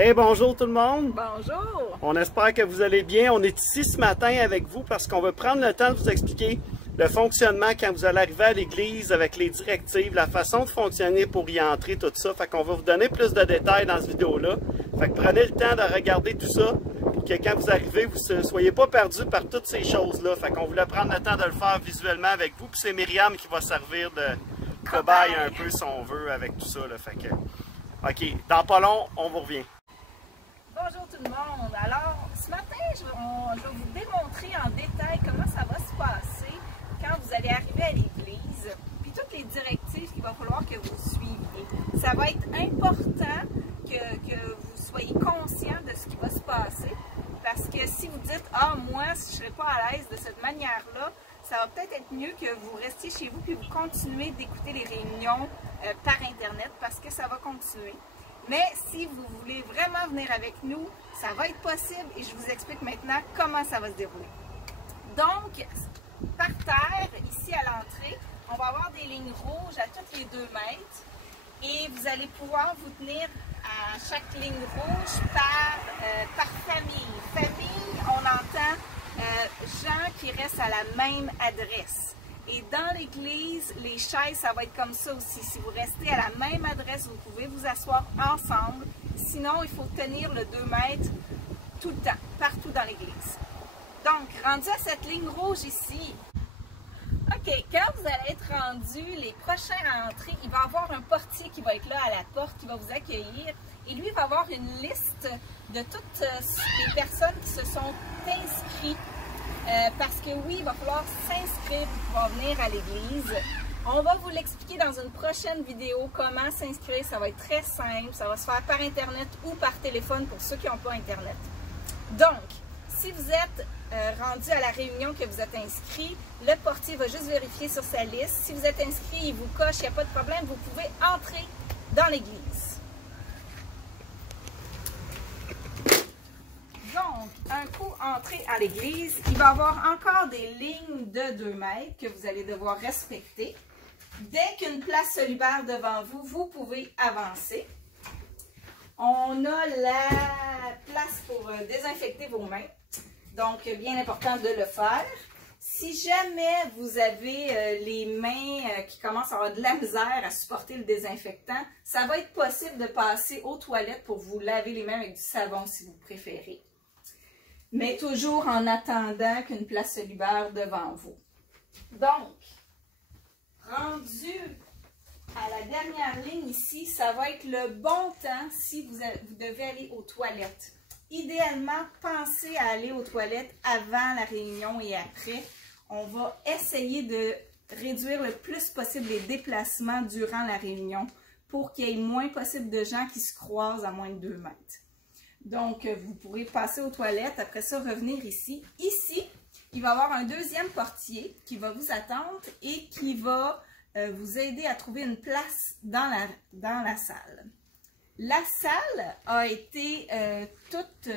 Hey, bonjour tout le monde! Bonjour! On espère que vous allez bien. On est ici ce matin avec vous parce qu'on va prendre le temps de vous expliquer le fonctionnement quand vous allez arriver à l'église avec les directives, la façon de fonctionner pour y entrer, tout ça. Fait qu'on va vous donner plus de détails dans cette vidéo-là. Fait que prenez le temps de regarder tout ça pour que quand vous arrivez, vous ne soyez pas perdus par toutes ces choses-là. Fait qu'on voulait prendre le temps de le faire visuellement avec vous. Puis c'est Myriam qui va servir de cobaye un peu si on veut avec tout ça. Là. Fait que, OK, dans pas long, on vous revient. Bonjour tout le monde! Alors, ce matin, je vais vous démontrer en détail comment ça va se passer quand vous allez arriver à l'église, puis toutes les directives qu'il va falloir que vous suiviez. Ça va être important que vous soyez conscient de ce qui va se passer, parce que si vous dites « Ah, moi, je ne serai pas à l'aise de cette manière-là », ça va peut-être être mieux que vous restiez chez vous puis vous continuez d'écouter les réunions par Internet, parce que ça va continuer. Mais si vous voulez vraiment venir avec nous, ça va être possible et je vous explique maintenant comment ça va se dérouler. Donc, par terre, ici à l'entrée, on va avoir des lignes rouges à toutes les 2 mètres et vous allez pouvoir vous tenir à chaque ligne rouge par famille. Famille, on entend gens qui restent à la même adresse. Et dans l'église, les chaises, ça va être comme ça aussi. Si vous restez à la même adresse, vous pouvez vous asseoir ensemble. Sinon, il faut tenir le 2 mètres tout le temps, partout dans l'église. Donc, rendu à cette ligne rouge ici, OK, quand vous allez être rendu, les prochains à entrer, il va y avoir un portier qui va être là à la porte, qui va vous accueillir. Et lui, il va avoir une liste de toutes les personnes qui se sont inscrites. Parce que oui, il va falloir s'inscrire pour pouvoir venir à l'église. On va vous l'expliquer dans une prochaine vidéo, comment s'inscrire. Ça va être très simple. Ça va se faire par Internet ou par téléphone pour ceux qui n'ont pas Internet. Donc, si vous êtes rendu à la réunion que vous êtes inscrit, le portier va juste vérifier sur sa liste. Si vous êtes inscrit, il vous coche, il n'y a pas de problème, vous pouvez entrer dans l'église. Donc, un coup entré à l'église, il va y avoir encore des lignes de 2 mètres que vous allez devoir respecter. Dès qu'une place se libère devant vous, vous pouvez avancer. On a la place pour désinfecter vos mains. Donc, bien important de le faire. Si jamais vous avez les mains qui commencent à avoir de la misère à supporter le désinfectant, ça va être possible de passer aux toilettes pour vous laver les mains avec du savon si vous préférez. Mais toujours en attendant qu'une place se libère devant vous. Donc, rendu à la dernière ligne ici, ça va être le bon temps si vous devez aller aux toilettes. Idéalement, pensez à aller aux toilettes avant la réunion et après. On va essayer de réduire le plus possible les déplacements durant la réunion pour qu'il y ait moins possible de gens qui se croisent à moins de 2 mètres. Donc, vous pourrez passer aux toilettes, après ça, revenir ici. Ici, il va y avoir un deuxième portier qui va vous attendre et qui va vous aider à trouver une place dans la salle. La salle a été toute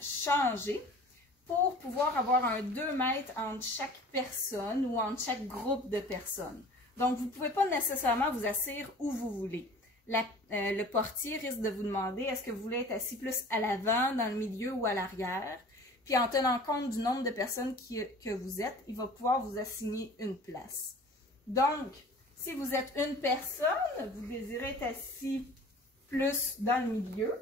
changée pour pouvoir avoir un 2 mètres entre chaque personne ou entre chaque groupe de personnes. Donc, vous ne pouvez pas nécessairement vous asseoir où vous voulez. Le portier risque de vous demander est-ce que vous voulez être assis plus à l'avant, dans le milieu ou à l'arrière. Puis en tenant compte du nombre de personnes que vous êtes, il va pouvoir vous assigner une place. Donc, si vous êtes une personne, vous désirez être assis plus dans le milieu,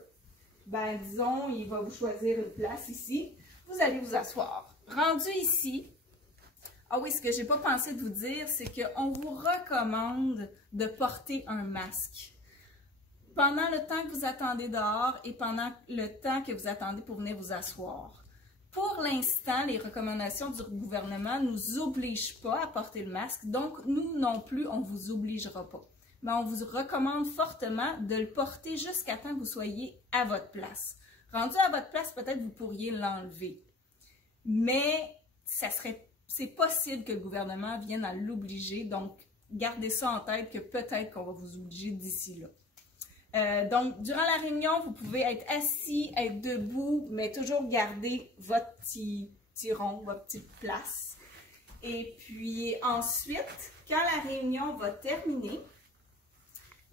ben disons, il va vous choisir une place ici. Vous allez vous asseoir. Rendu ici, ah oui, ce que je n'ai pas pensé de vous dire, c'est qu'on vous recommande de porter un masque. Pendant le temps que vous attendez dehors et pendant le temps que vous attendez pour venir vous asseoir. Pour l'instant, les recommandations du gouvernement ne nous obligent pas à porter le masque, donc nous non plus, on ne vous obligera pas. Mais on vous recommande fortement de le porter jusqu'à temps que vous soyez à votre place. Rendu à votre place, peut-être vous pourriez l'enlever. Mais c'est possible que le gouvernement vienne à l'obliger, donc gardez ça en tête que peut-être qu'on va vous obliger d'ici là. Donc, durant la réunion, vous pouvez être assis, être debout, mais toujours garder votre petit rond, votre petite place. Et puis ensuite, quand la réunion va terminer,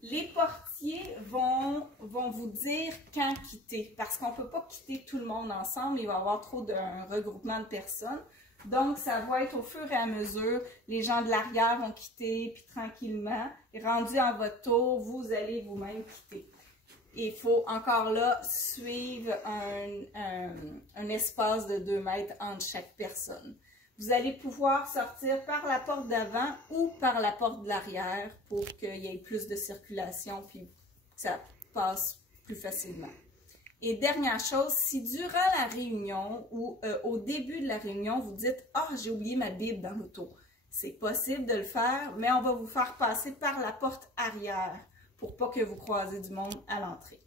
Les portiers vont vous dire quand quitter, parce qu'on ne peut pas quitter tout le monde ensemble, il va y avoir trop d'un regroupement de personnes. Donc, ça va être au fur et à mesure, les gens de l'arrière vont quitter, puis tranquillement, et rendu à votre tour, vous allez vous-même quitter. Il faut encore là suivre un espace de 2 mètres entre chaque personne. Vous allez pouvoir sortir par la porte d'avant ou par la porte de l'arrière pour qu'il y ait plus de circulation puis que ça passe plus facilement. Et dernière chose, si durant la réunion ou au début de la réunion, vous dites « Ah, j'ai oublié ma Bible dans l'auto », c'est possible de le faire, mais on va vous faire passer par la porte arrière pour pas que vous croisez du monde à l'entrée.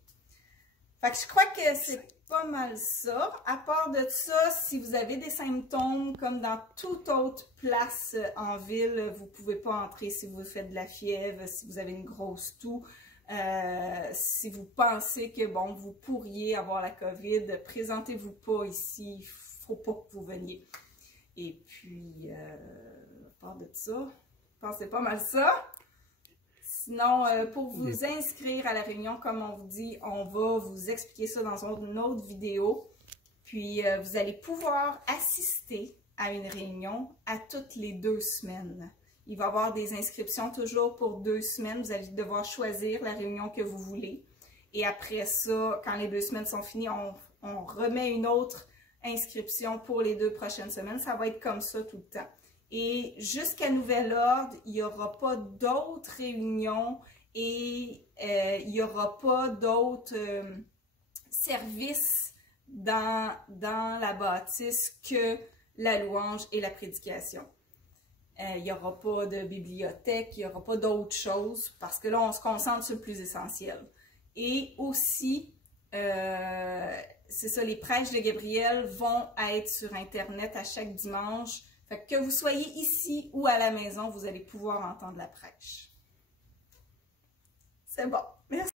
Fait que je crois que c'est pas mal ça. À part de ça, si vous avez des symptômes, comme dans toute autre place en ville, vous pouvez pas entrer si vous faites de la fièvre, si vous avez une grosse toux, si vous pensez que, bon, vous pourriez avoir la COVID, présentez-vous pas ici, il faut pas que vous veniez. Et puis, à part de ça, je pense que c'est pas mal ça. Sinon, pour vous inscrire à la réunion, comme on vous dit, on va vous expliquer ça dans une autre vidéo. Puis, vous allez pouvoir assister à une réunion à toutes les 2 semaines. Il va y avoir des inscriptions toujours pour 2 semaines. Vous allez devoir choisir la réunion que vous voulez. Et après ça, quand les 2 semaines sont finies, on remet une autre inscription pour les 2 prochaines semaines. Ça va être comme ça tout le temps. Et jusqu'à nouvel ordre, il n'y aura pas d'autres réunions et il n'y aura pas d'autres services dans la bâtisse que la louange et la prédication. Il n'y aura pas de bibliothèque, il n'y aura pas d'autres choses parce que là, on se concentre sur le plus essentiel. Et aussi, c'est ça, les prêches de Gabriel vont être sur Internet à chaque dimanche. Fait que vous soyez ici ou à la maison, vous allez pouvoir entendre la prêche. C'est bon. Merci.